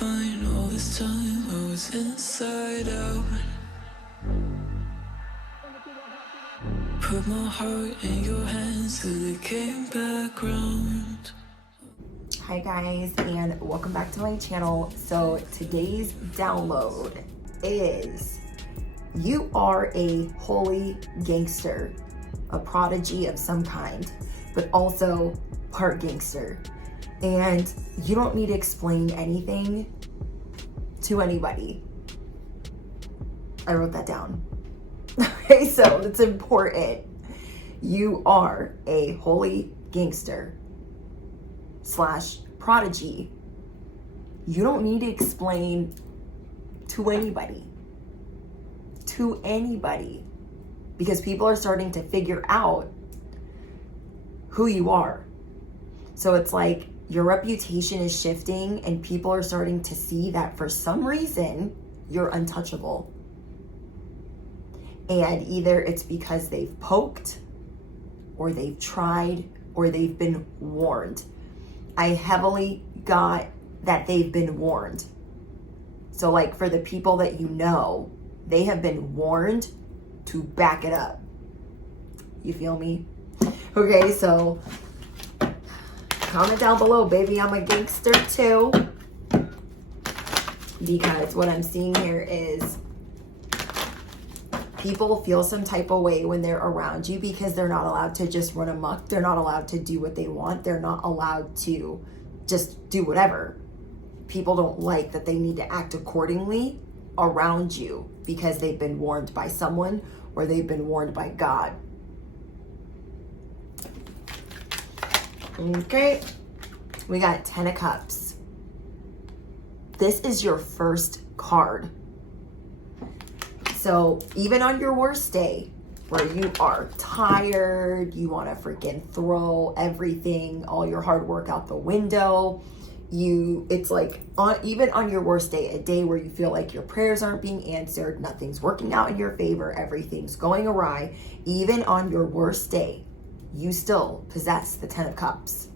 fine all this time. I was inside out. Put my heart in your hands till it came back round. Hi guys, and welcome back to my channel. So today's download is you are a holy gangster, a prodigy of some kind, but also part gangster. And you don't need to explain anything to anybody. I wrote that down. Okay, so it's important. You are a holy gangster / prodigy. You don't need to explain to anybody. Because people are starting to figure out who you are. So it's like your reputation is shifting and people are starting to see that for some reason you're untouchable. And either it's because they've poked or they've tried or they've been warned. I heavily got that they've been warned. So like for the people that you know, they have been warned to back it up. You feel me? Okay, so comment down below, baby, I'm a gangster too. Because what I'm seeing here is people feel some type of way when they're around you because they're not allowed to just run amok. They're not allowed to do what they want. They're not allowed to just do whatever. People don't like that they need to act accordingly around you because they've been warned by someone or they've been warned by God. Okay, we got 10 of Cups. This is your first card. So even on your worst day, where you are tired, you want to freaking throw everything, all your hard work out the window, it's like even on your worst day, a day where you feel like your prayers aren't being answered, nothing's working out in your favor, everything's going awry, even on your worst day, you still possess the 10 of Cups.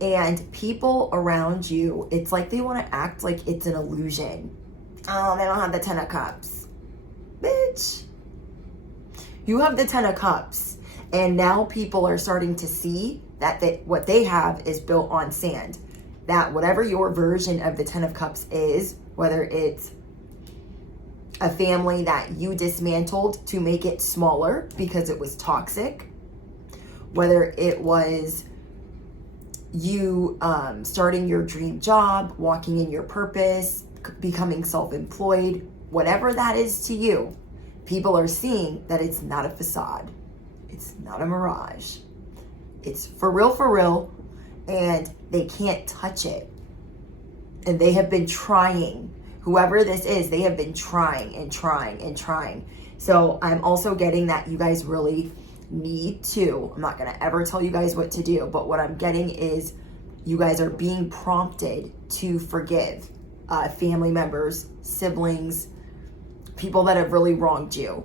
And people around you, it's like they want to act like it's an illusion. Oh, they don't have the 10 of Cups. Bitch. You have the 10 of Cups. And now people are starting to see that what they have is built on sand. That whatever your version of the 10 of Cups is, whether it's a family that you dismantled to make it smaller because it was toxic, whether it was you starting your dream job, walking in your purpose, becoming self-employed, whatever that is to you, people are seeing that it's not a facade. It's not a mirage. It's for real, and they can't touch it. And they have been trying. Whoever this is, they have been trying and trying and trying. So I'm also getting that you guys really need to, I'm not going to ever tell you guys what to do, but what I'm getting is you guys are being prompted to forgive family members, siblings, people that have really wronged you.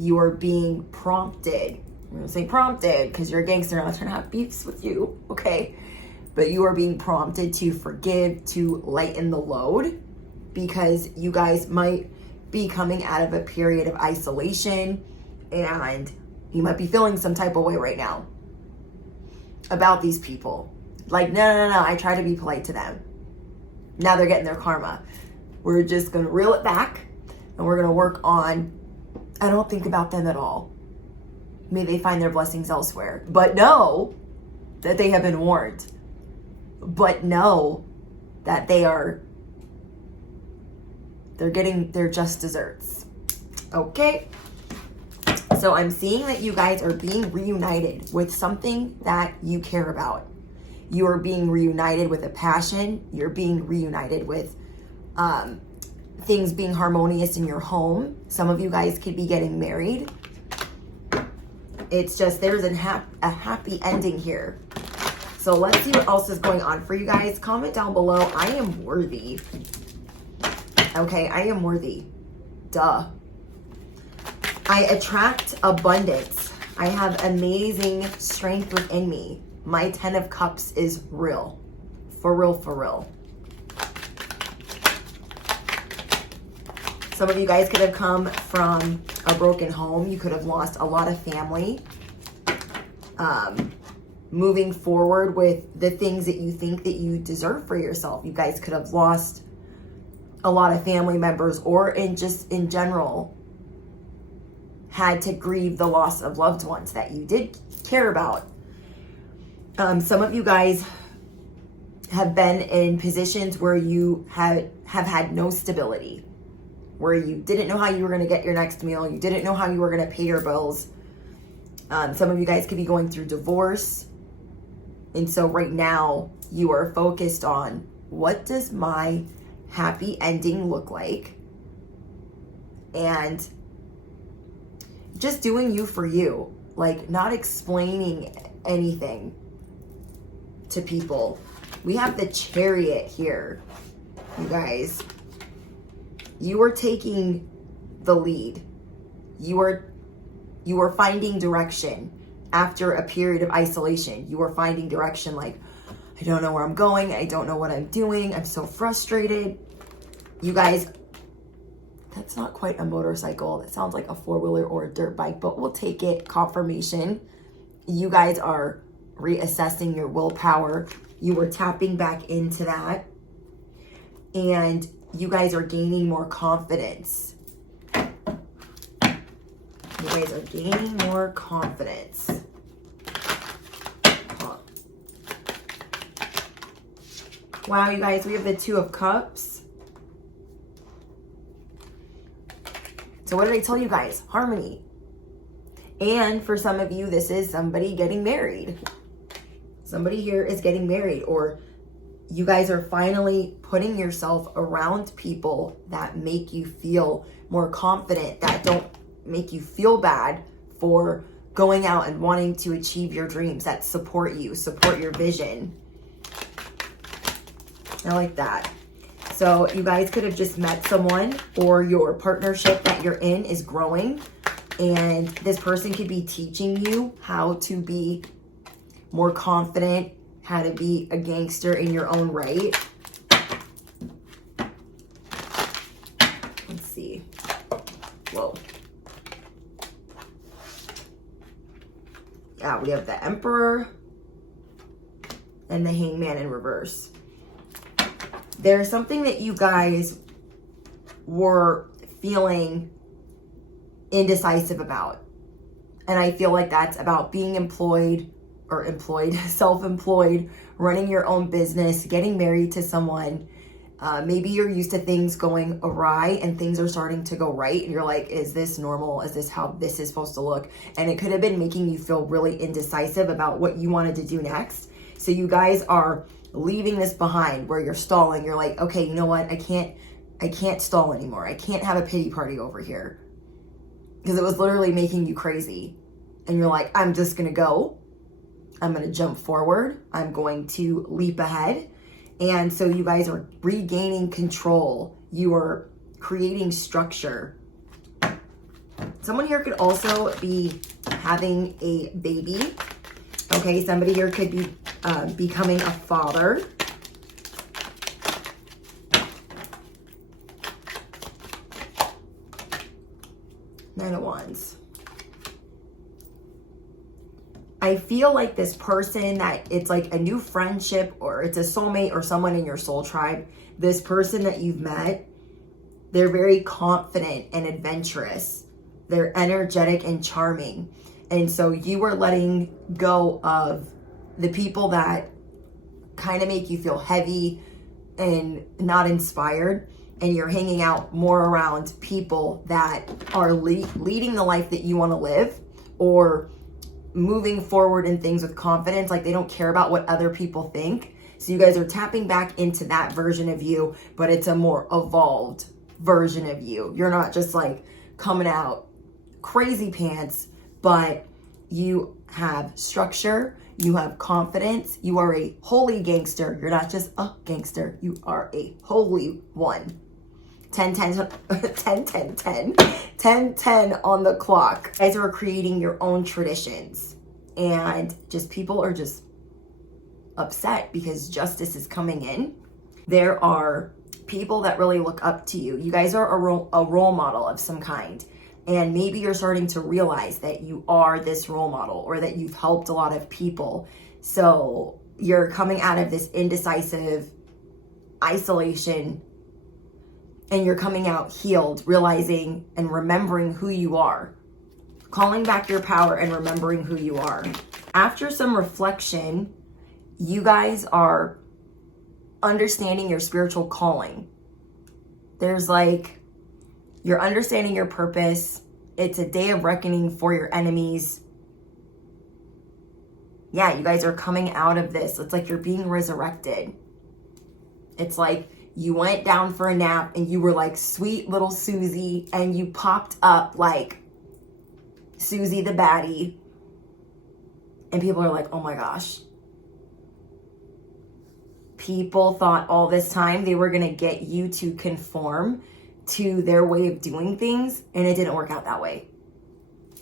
You are being prompted. I'm going to say prompted because you're a gangster. I'm not trying to have beefs with you, okay? But you are being prompted to forgive, to lighten the load, because you guys might be coming out of a period of isolation and you might be feeling some type of way right now about these people. Like, no, I try to be polite to them. Now they're getting their karma. We're just going to reel it back and we're going to work on, I don't think about them at all. May they find their blessings elsewhere. But know that they have been warned. But know that they're getting their just desserts. Okay? So I'm seeing that you guys are being reunited with something that you care about. You are being reunited with a passion. You're being reunited with things being harmonious in your home. Some of you guys could be getting married. It's just there's a happy ending here. So let's see what else is going on for you guys. Comment down below. I am worthy. Okay, I am worthy. Duh. I attract abundance. I have amazing strength within me. My 10 of Cups is real. For real, for real. Some of you guys could have come from a broken home. You could have lost a lot of family. Moving forward with the things that you think that you deserve for yourself. You guys could have lost a lot of family members, or in general had to grieve the loss of loved ones that you did care about. Some of you guys have been in positions where you have had no stability, where you didn't know how you were going to get your next meal. You didn't know how you were going to pay your bills. Some of you guys could be going through divorce. And so right now you are focused on, what does my happy ending look like? And just doing you for you, like not explaining anything to people. We have the Chariot here, you guys. You are taking the lead. You are finding direction after a period of isolation. You are finding direction, like, I don't know where I'm going. I don't know what I'm doing. I'm so frustrated. You guys, that's not quite a motorcycle. That sounds like a four-wheeler or a dirt bike, but we'll take it. Confirmation. You guys are reassessing your willpower. You are tapping back into that. And you guys are gaining more confidence. You guys are gaining more confidence. Wow, you guys, we have the Two of Cups. So what did I tell you guys? Harmony. And for some of you, this is somebody getting married. Somebody here is getting married, or you guys are finally putting yourself around people that make you feel more confident, that don't make you feel bad for going out and wanting to achieve your dreams, that support you, support your vision. I like that. So you guys could have just met someone, or your partnership that you're in is growing, and this person could be teaching you how to be more confident, how to be a gangster in your own right. Let's see. Whoa. Yeah, we have the Emperor and the Hangman in reverse. There's something that you guys were feeling indecisive about. And I feel like that's about being self-employed, running your own business, getting married to someone. Maybe you're used to things going awry and things are starting to go right. And you're like, is this normal? Is this how this is supposed to look? And it could have been making you feel really indecisive about what you wanted to do next. So you guys are leaving this behind, where you're stalling. You're like, okay, you know what? I can't stall anymore. I can't have a pity party over here, because it was literally making you crazy. And you're like, I'm just going to go. I'm going to jump forward. I'm going to leap ahead. And so you guys are regaining control. You are creating structure. Someone here could also be having a baby. Okay, somebody here could be becoming a father. Nine of Wands. I feel like this person, that it's like a new friendship, or it's a soulmate, or someone in your soul tribe. This person that you've met, they're very confident and adventurous. They're energetic and charming. And so you are letting go of the people that kind of make you feel heavy and not inspired. And you're hanging out more around people that are leading the life that you want to live, or moving forward in things with confidence. Like, they don't care about what other people think. So you guys are tapping back into that version of you, but it's a more evolved version of you. You're not just like coming out crazy pants, but you have structure, you have confidence, you are a holy gangster. You're not just a gangster, you are a holy one. 10, 10, 10, 10, 10, 10, 10 on the clock. You guys are creating your own traditions, and just people are just upset because justice is coming in. There are people that really look up to you. You guys are a role model of some kind. And maybe you're starting to realize that you are this role model, or that you've helped a lot of people. So you're coming out of this indecisive isolation, and you're coming out healed, realizing and remembering who you are, calling back your power and remembering who you are. After some reflection, you guys are understanding your spiritual calling. There's like, you're understanding your purpose. It's a day of reckoning for your enemies. Yeah, you guys are coming out of this. It's like you're being resurrected. It's like you went down for a nap and you were like sweet little Susie, and you popped up like Susie the baddie. And people are like, oh my gosh. People thought all this time they were going to get you to conform to their way of doing things, and it didn't work out that way.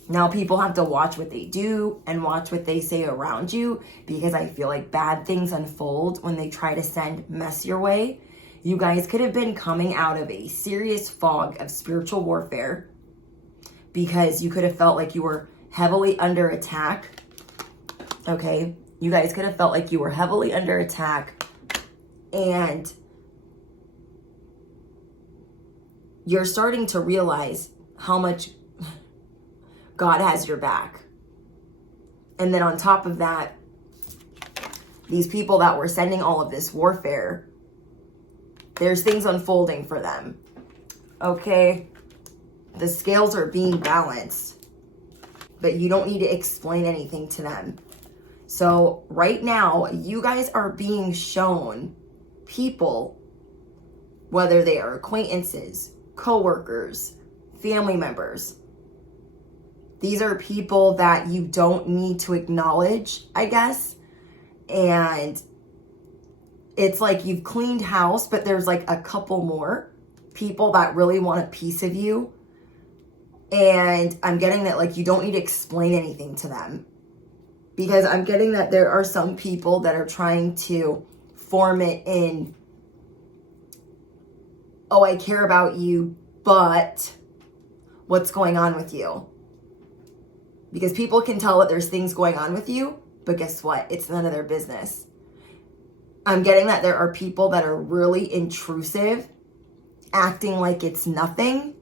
Now people have to watch what they do and watch what they say around you, because I feel like bad things unfold when they try to send mess your way. You guys could have been coming out of a serious fog of spiritual warfare, because you could have felt like you were heavily under attack. Okay, you guys could have felt like you were heavily under attack, and you're starting to realize how much God has your back. And then on top of that, these people that were sending all of this warfare, there's things unfolding for them. Okay? The scales are being balanced, but you don't need to explain anything to them. So right now, you guys are being shown people, whether they are acquaintances, co-workers, family members. These are people that you don't need to acknowledge, I guess. And it's like you've cleaned house, but there's like a couple more people that really want a piece of you. And I'm getting that like you don't need to explain anything to them, because I'm getting that there are some people that are trying to form it in, oh, I care about you, but what's going on with you? Because people can tell that there's things going on with you, but guess what? It's none of their business. I'm getting that there are people that are really intrusive, acting like it's nothing.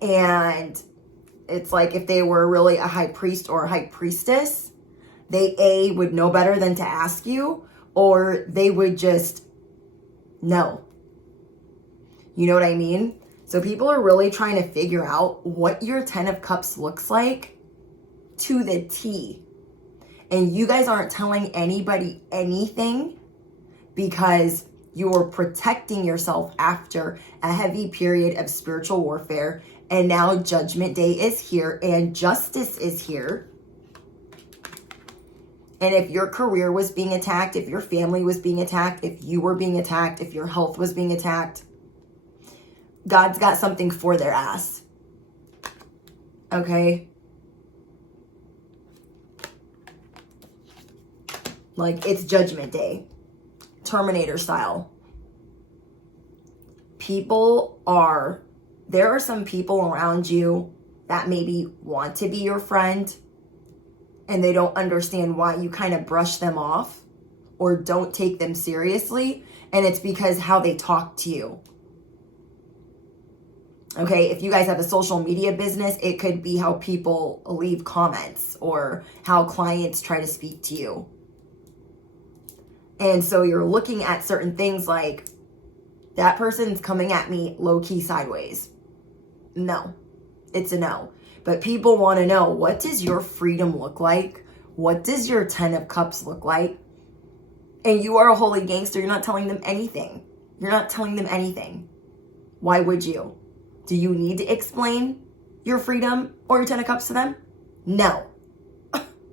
And it's like if they were really a high priest or a high priestess, they would know better than to ask you, or they would just know. You know what I mean? So people are really trying to figure out what your 10 of Cups looks like to the T. And you guys aren't telling anybody anything, because you are protecting yourself after a heavy period of spiritual warfare. And now Judgment Day is here and justice is here. And if your career was being attacked, if your family was being attacked, if you were being attacked, if your health was being attacked, God's got something for their ass. Okay? Like, it's Judgment Day. Terminator style. There are some people around you that maybe want to be your friend, and they don't understand why you kind of brush them off or don't take them seriously. And it's because how they talk to you. Okay, if you guys have a social media business, it could be how people leave comments or how clients try to speak to you. And so you're looking at certain things like, that person's coming at me low-key sideways. No, it's a no. But people want to know, what does your freedom look like? What does your 10 of Cups look like? And you are a holy gangster. You're not telling them anything. You're not telling them anything. Why would you? Do you need to explain your freedom or your 10 of Cups to them? No.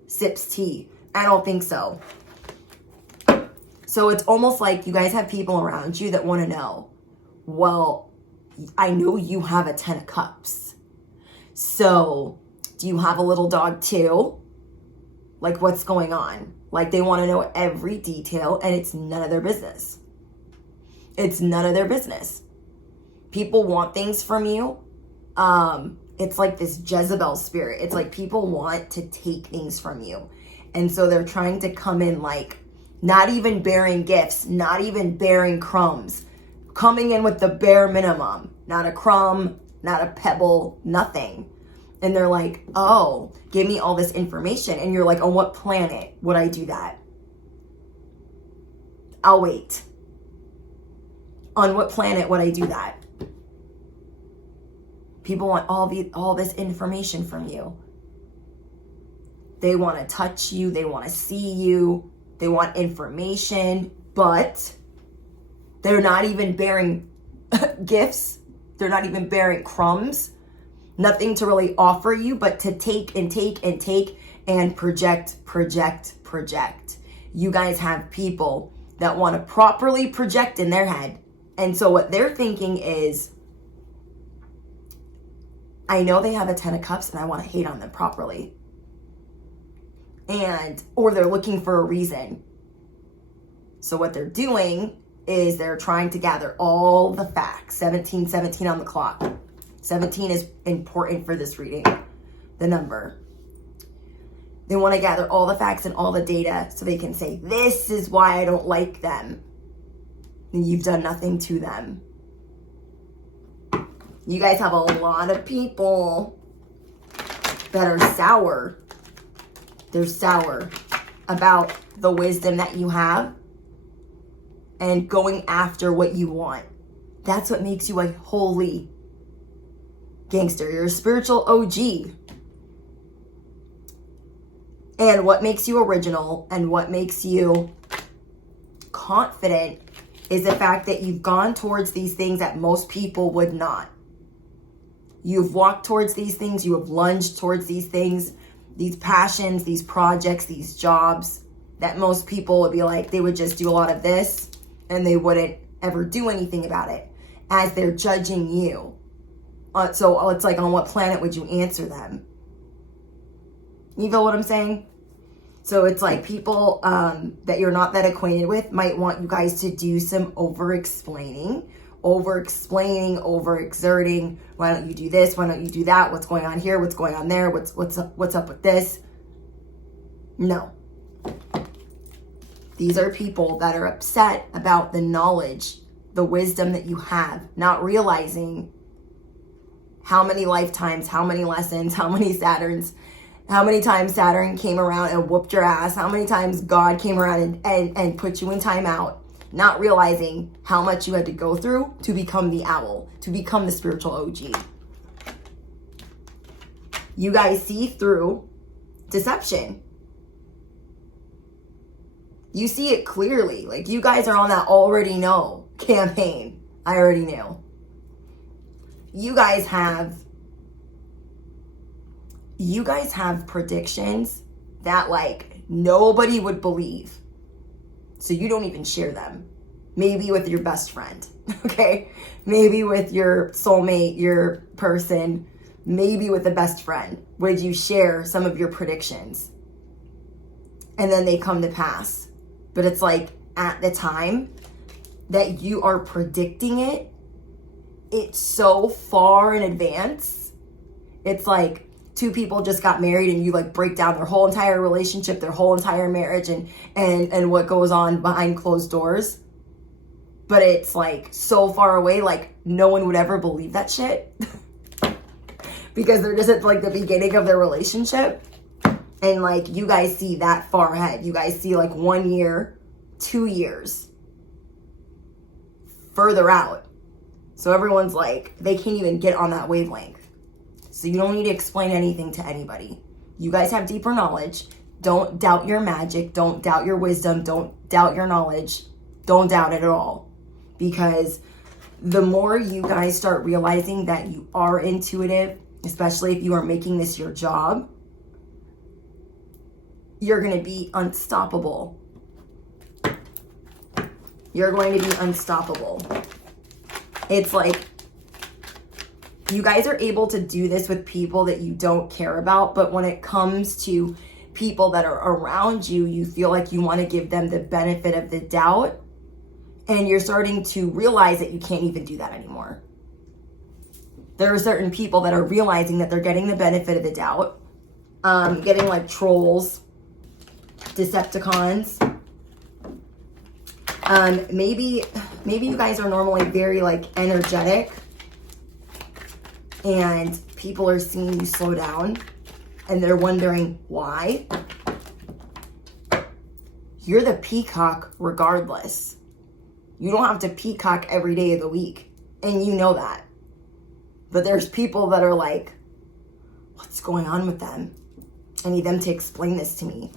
Sips tea. I don't think so. So it's almost like you guys have people around you that want to know, well, I know you have a 10 of Cups. So do you have a little dog too? Like, what's going on? Like, they want to know every detail, and it's none of their business. It's none of their business. People want things from you. It's like this Jezebel spirit. It's like people want to take things from you. And so they're trying to come in like not even bearing gifts, not even bearing crumbs, coming in with the bare minimum, not a crumb, not a pebble, nothing. And they're like, oh, give me all this information. And you're like, on what planet would I do that? I'll wait. On what planet would I do that? People want all this information from you. They want to touch you. They want to see you. They want information, but they're not even bearing gifts. They're not even bearing crumbs. Nothing to really offer you, but to take and take and take and project. You guys have people that want to properly project in their head. And so what they're thinking is, I know they have a 10 of cups and I want to hate on them properly. Or they're looking for a reason. So what they're doing is they're trying to gather all the facts. 17 on the clock. 17 is important for this reading, the number. They want to gather all the facts and all the data so they can say, this is why I don't like them. And you've done nothing to them. You guys have a lot of people that are sour. They're sour about the wisdom that you have and going after what you want. That's what makes you a holy gangster. You're a spiritual OG. And what makes you original and what makes you confident is the fact that you've gone towards these things that most people would not. You've walked towards these things. You have lunged towards these things, these passions, these projects, these jobs that most people would be like, they would just do a lot of this and they wouldn't ever do anything about it as they're judging you. So it's like, on what planet would you answer them? You feel what I'm saying? So it's like people that you're not that acquainted with might want you guys to do some over-explaining, over-exerting. Why don't you do this? Why don't you do that? What's going on here? What's going on there? What's up with this? No. These are people that are upset about the knowledge, the wisdom that you have, not realizing how many lifetimes, how many lessons, how many Saturns, how many times Saturn came around and whooped your ass, how many times God came around and put you in timeout, not realizing how much you had to go through to become the owl, to become the spiritual OG. You guys see through deception. You see it clearly. Like, you guys are on that already know campaign. I already knew. You guys have predictions that like nobody would believe. So you don't even share them. Maybe with your best friend, okay? Maybe with your soulmate, your person, maybe with a best friend. Would you share some of your predictions? And then they come to pass. But it's like at the time that you are predicting it, it's so far in advance. It's like two people just got married and you like break down their whole entire relationship, their whole entire marriage and what goes on behind closed doors. But it's like so far away, like no one would ever believe that shit. Because they're just at like the beginning of their relationship. And like you guys see that far ahead. You guys see like 1 year, 2 years further out. So everyone's like, they can't even get on that wavelength. So you don't need to explain anything to anybody. You guys have deeper knowledge. Don't doubt your magic. Don't doubt your wisdom. Don't doubt your knowledge. Don't doubt it at all. Because the more you guys start realizing that you are intuitive, especially if you are making this your job, you're going to be unstoppable. You're going to be unstoppable. It's like you guys are able to do this with people that you don't care about, but when it comes to people that are around you, you feel like you want to give them the benefit of the doubt And you're starting to realize that you can't even do that anymore. There are certain people that are realizing that they're getting the benefit of the doubt, getting like trolls, Decepticons. Maybe you guys are normally very like energetic, and people are seeing you slow down, and they're wondering why. You're the peacock regardless. You don't have to peacock every day of the week, and you know that. But there's people that are like, what's going on with them? I need them to explain this to me.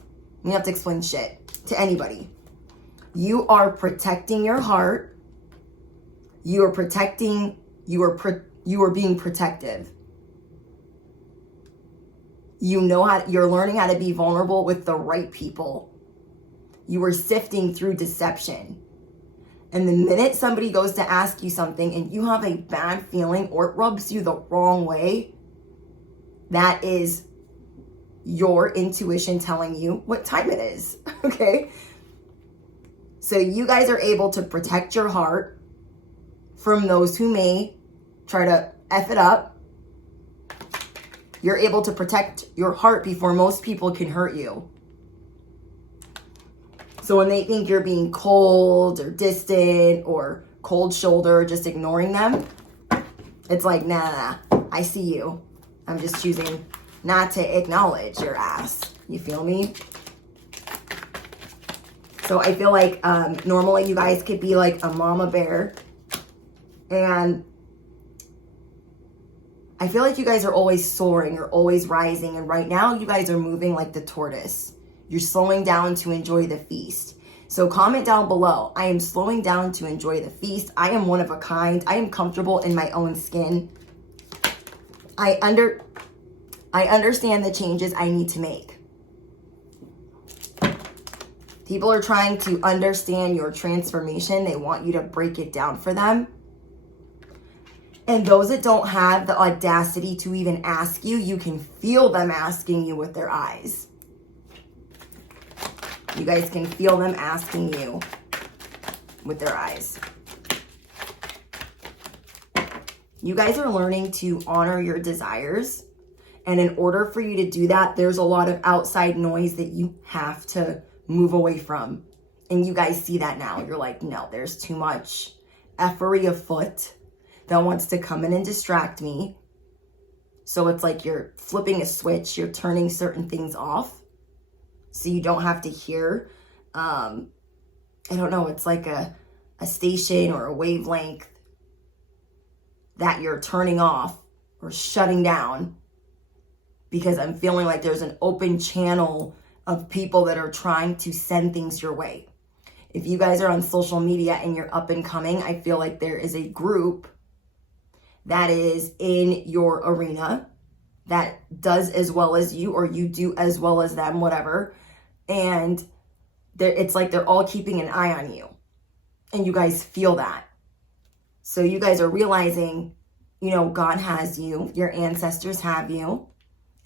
You have to explain shit to anybody. You are protecting your heart. You are protecting, you are being protective. You know how, you're learning how to be vulnerable with the right people. You are sifting through deception. And the minute somebody goes to ask you something and you have a bad feeling or it rubs you the wrong way, that is your intuition telling you what time it is, okay? So you guys are able to protect your heart from those who may try to F it up. You're able to protect your heart before most people can hurt you. So when they think you're being cold or distant or cold shoulder, just ignoring them, it's like, nah, I see you. I'm just choosing not to acknowledge your ass. You feel me? So I feel like normally you guys could be like a mama bear. And I feel like you guys are always soaring or always rising. And right now you guys are moving like the tortoise. You're slowing down to enjoy the feast. So comment down below. I am slowing down to enjoy the feast. I am one of a kind. I am comfortable in my own skin. I understand the changes I need to make. People are trying to understand your transformation. They want you to break it down for them. And those that don't have the audacity to even ask you, you can feel them asking you with their eyes. You guys can feel them asking you with their eyes. You guys are learning to honor your desires. And in order for you to do that, there's a lot of outside noise that you have to move away from. And you guys see that now. You're like, no, there's too much effery afoot that wants to come in and distract me. So it's like you're flipping a switch. You're turning certain things off. So you don't have to hear, I don't know, it's like a station or a wavelength that you're turning off or shutting down, because I'm feeling like there's an open channel of people that are trying to send things your way. If you guys are on social media and you're up and coming, I feel like there is a group that is in your arena that does as well as you, or you do as well as them, whatever. And it's like they're all keeping an eye on you. And you guys feel that. So you guys are realizing, you know, God has you. Your ancestors have you.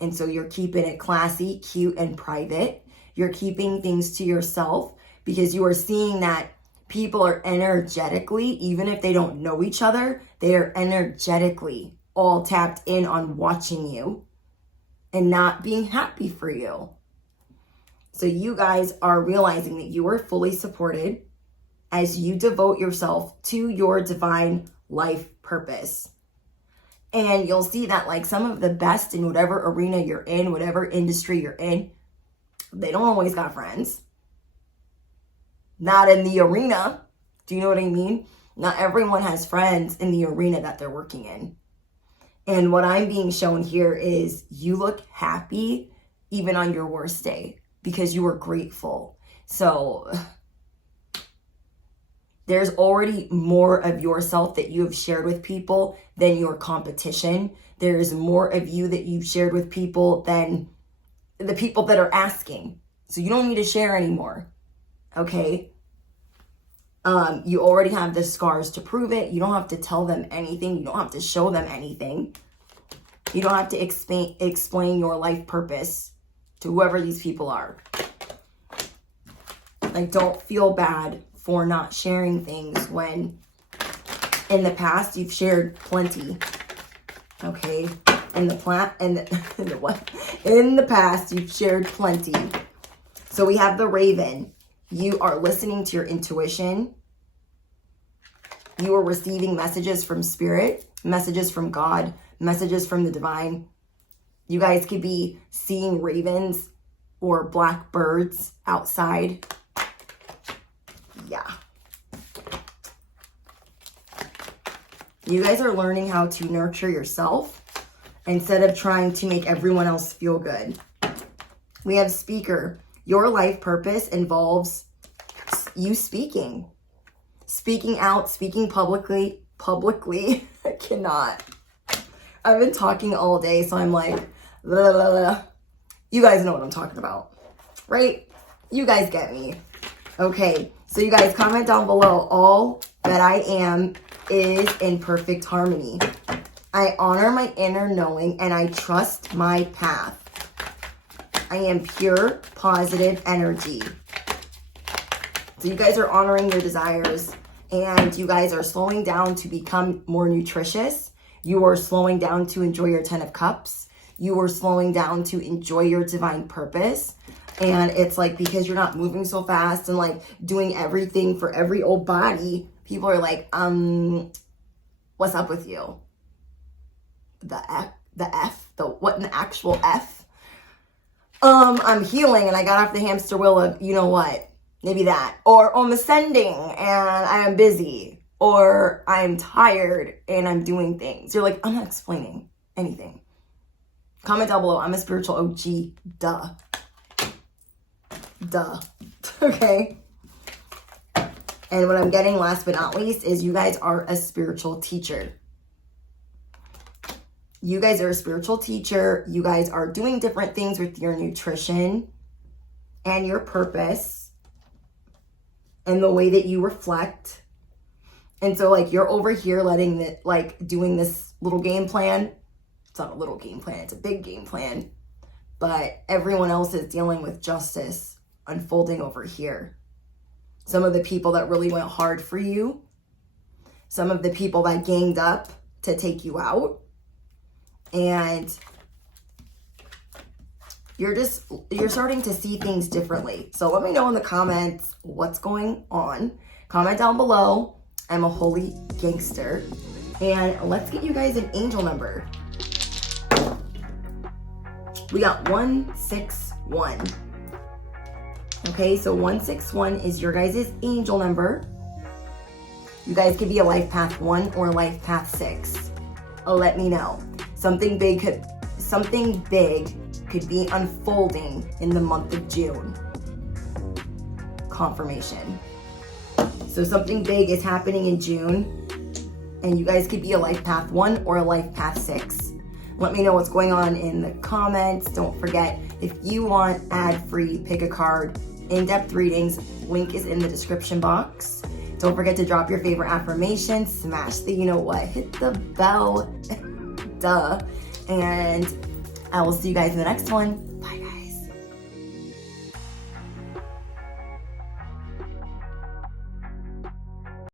And so you're keeping it classy, cute, and private. You're keeping things to yourself because you are seeing that people are energetically, even if they don't know each other, they are energetically all tapped in on watching you and not being happy for you. So you guys are realizing that you are fully supported as you devote yourself to your divine life purpose. And you'll see that like some of the best in whatever arena you're in, whatever industry you're in, they don't always got friends. Not in the arena. Do you know what I mean? Not everyone has friends in the arena that they're working in. And what I'm being shown here is you look happy even on your worst day because you are grateful. So there's already more of yourself that you have shared with people than your competition. There's more of you that you've shared with people than the people that are asking. So you don't need to share anymore. Okay? You already have the scars to prove it. You don't have to tell them anything. You don't have to show them anything. You don't have to explain your life purpose to whoever these people are. Like, don't feel bad for not sharing things when in the past you've shared plenty. Okay? In the past you've shared plenty. So we have the Raven. You are listening to your intuition. You are receiving messages from Spirit, messages from God, messages from the divine. You guys could be seeing ravens or black birds outside. Yeah. You guys are learning how to nurture yourself instead of trying to make everyone else feel good. We have Speaker. Your life purpose involves you speaking out, speaking publicly. I cannot. I've been talking all day, so I'm like, blah, blah, blah. You guys know what I'm talking about, right? You guys get me. Okay, so you guys comment down below. All that I am is in perfect harmony. I honor my inner knowing and I trust my path. I am pure, positive energy. So you guys are honoring your desires and you guys are slowing down to become more nutritious. You are slowing down to enjoy your 10 of Cups. You are slowing down to enjoy your divine purpose. And it's like, because you're not moving so fast and like doing everything for every old body, people are like, what's up with you? What an actual F? I'm healing and I got off the hamster wheel of, you know what, maybe that. Or I'm ascending and I am busy. Or I'm tired and I'm doing things. You're like, I'm not explaining anything. Comment down below. I'm a spiritual OG. Duh. Okay. And what I'm getting last but not least is you guys are a spiritual teacher. You guys are a spiritual teacher. You guys are doing different things with your nutrition and your purpose and the way that you reflect. And so like you're over here letting it, like doing this little game plan. It's not a little game plan, it's a big game plan. But everyone else is dealing with justice unfolding over here. Some of the people that really went hard for you. Some of the people that ganged up to take you out. And you're starting to see things differently. So let me know in the comments what's going on. Comment down below. I'm a holy gangster. And let's get you guys an angel number. We got 161. Okay, so 161 is your guys' angel number. You guys could be a life path 1 or life path 6. Let me know. Something big could be unfolding in the month of June. Confirmation. So something big is happening in June, and you guys could be a life path 1 or a life path 6. Let me know what's going on in the comments. Don't forget, if you want ad-free pick a card, in-depth readings, link is in the description box. Don't forget to drop your favorite affirmation, smash the you know what, hit the bell, duh, and I will see you guys in the next one.